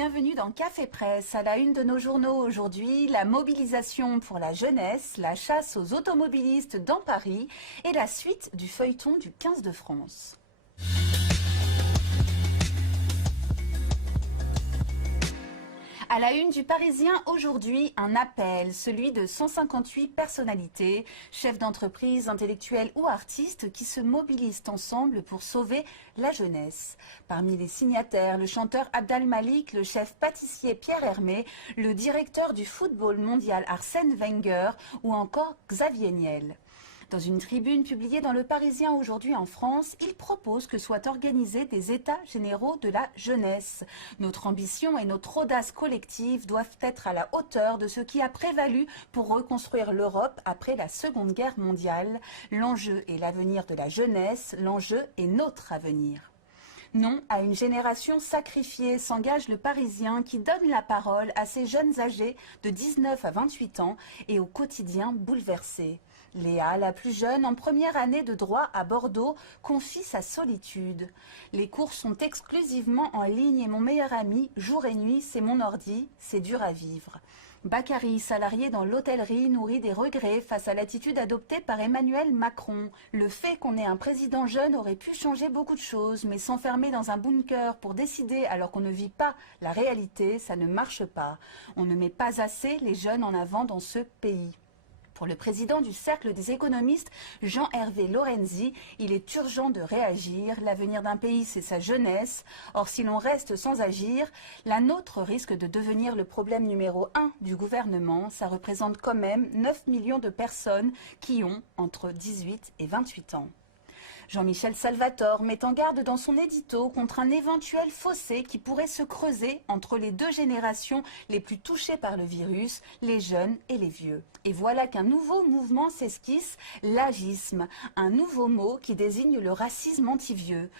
bienvenue dans Café Presse. À la une de nos journaux aujourd'hui, la mobilisation pour la jeunesse, la chasse aux automobilistes dans Paris et la suite du feuilleton du 15 de France. À la une du Parisien aujourd'hui, un appel, celui de 158 personnalités, chefs d'entreprise, intellectuels ou artistes qui se mobilisent ensemble pour sauver la jeunesse. Parmi les signataires, le chanteur Abdel Malik, le chef pâtissier Pierre Hermé, le directeur du football mondial Arsène Wenger ou encore Xavier Niel. Dans une tribune publiée dans Le Parisien aujourd'hui en France, il propose que soient organisés des états généraux de la jeunesse. Notre ambition et notre audace collective doivent être à la hauteur de ce qui a prévalu pour reconstruire l'Europe après la Seconde Guerre mondiale. L'enjeu est l'avenir de la jeunesse, l'enjeu est notre avenir. Non à une génération sacrifiée, s'engage Le Parisien qui donne la parole à ces jeunes âgés de 19 à 28 ans et au quotidien bouleversé. Léa, la plus jeune, en première année de droit à Bordeaux, confie sa solitude. Les cours sont exclusivement en ligne et mon meilleur ami, jour et nuit, c'est mon ordi, c'est dur à vivre. Bakary, salarié dans l'hôtellerie, nourrit des regrets face à l'attitude adoptée par Emmanuel Macron. Le fait qu'on ait un président jeune aurait pu changer beaucoup de choses, mais s'enfermer dans un bunker pour décider alors qu'on ne vit pas la réalité, ça ne marche pas. On ne met pas assez les jeunes en avant dans ce pays. Pour le président du Cercle des économistes, Jean-Hervé Lorenzi, il est urgent de réagir. L'avenir d'un pays, c'est sa jeunesse. Or, si l'on reste sans agir, la nôtre risque de devenir le problème numéro 1 du gouvernement. Ça représente quand même 9 millions de personnes qui ont entre 18 et 28 ans. Jean-Michel Salvatore met en garde dans son édito contre un éventuel fossé qui pourrait se creuser entre les deux générations les plus touchées par le virus, les jeunes et les vieux. Et voilà qu'un nouveau mouvement s'esquisse, l'agisme, un nouveau mot qui désigne le racisme anti-vieux.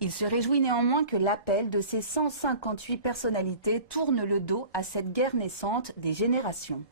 Il se réjouit néanmoins que l'appel de ces 158 personnalités tourne le dos à cette guerre naissante des générations.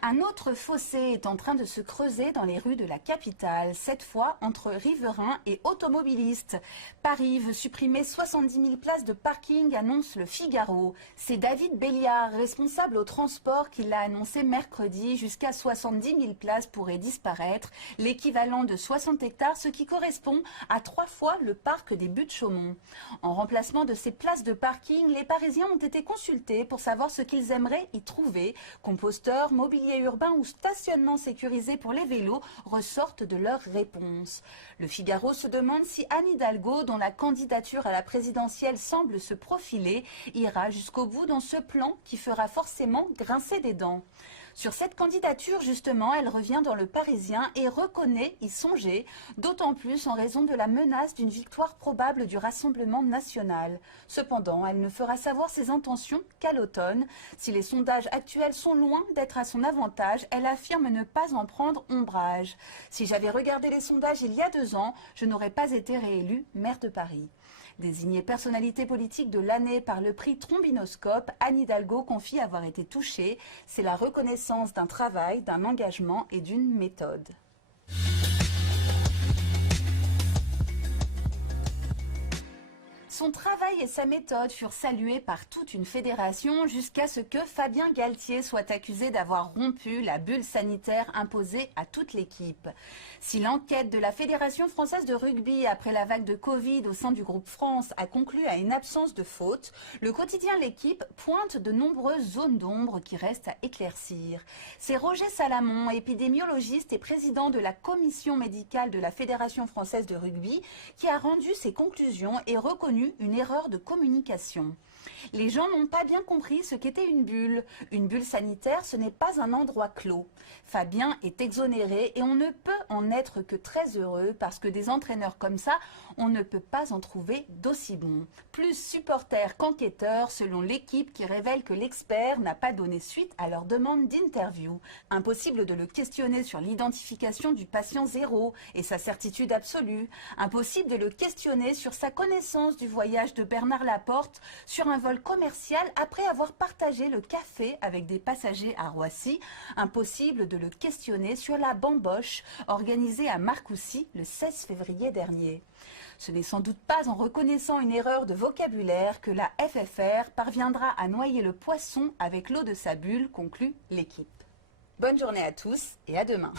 Un autre fossé est en train de se creuser dans les rues de la capitale, cette fois entre riverains et automobilistes. Paris veut supprimer 70 000 places de parking, annonce Le Figaro. C'est David Béliard, responsable au transport, qui l'a annoncé mercredi. Jusqu'à 70 000 places pourraient disparaître, l'équivalent de 60 hectares, ce qui correspond à 3 fois le parc des Buttes-Chaumont. En remplacement de ces places de parking, les Parisiens ont été consultés pour savoir ce qu'ils aimeraient y trouver. Composteurs, mobilier urbain ou stationnement sécurisé pour les vélos ressortent de leurs réponses. Le Figaro se demande si Anne Hidalgo, dont la candidature à la présidentielle semble se profiler, ira jusqu'au bout dans ce plan qui fera forcément grincer des dents. Sur cette candidature, justement, elle revient dans Le Parisien et reconnaît y songer, d'autant plus en raison de la menace d'une victoire probable du Rassemblement national. Cependant, elle ne fera savoir ses intentions qu'à l'automne. Si les sondages actuels sont loin d'être à son avantage, elle affirme ne pas en prendre ombrage. Si j'avais regardé les sondages il y a 2 ans, je n'aurais pas été réélue maire de Paris. Désignée personnalité politique de l'année par le prix Trombinoscope, Anne Hidalgo confie avoir été touchée. C'est la reconnaissance d'un travail, d'un engagement et d'une méthode. Son travail et sa méthode furent salués par toute une fédération jusqu'à ce que Fabien Galtier soit accusé d'avoir rompu la bulle sanitaire imposée à toute l'équipe. Si l'enquête de la Fédération française de rugby après la vague de Covid au sein du groupe France a conclu à une absence de faute, le quotidien L'Équipe pointe de nombreuses zones d'ombre qui restent à éclaircir. C'est Roger Salamon, épidémiologiste et président de la commission médicale de la Fédération française de rugby, qui a rendu ses conclusions et reconnu une erreur de communication. Les gens n'ont pas bien compris ce qu'était une bulle. Une bulle sanitaire, ce n'est pas un endroit clos. Fabien est exonéré et on ne peut en être que très heureux parce que des entraîneurs comme ça, on ne peut pas en trouver d'aussi bons. Plus supporters qu'enquêteurs, selon L'Équipe qui révèle que l'expert n'a pas donné suite à leur demande d'interview. Impossible de le questionner sur l'identification du patient zéro et sa certitude absolue. Impossible de le questionner sur sa connaissance du voyage de Bernard Laporte sur un vol commercial après avoir partagé le café avec des passagers à Roissy. Impossible de le questionner sur la bamboche organisée à Marcoussis le 16 février dernier. Ce n'est sans doute pas en reconnaissant une erreur de vocabulaire que la FFR parviendra à noyer le poisson avec l'eau de sa bulle, conclut l'équipe. Bonne journée à tous et à demain.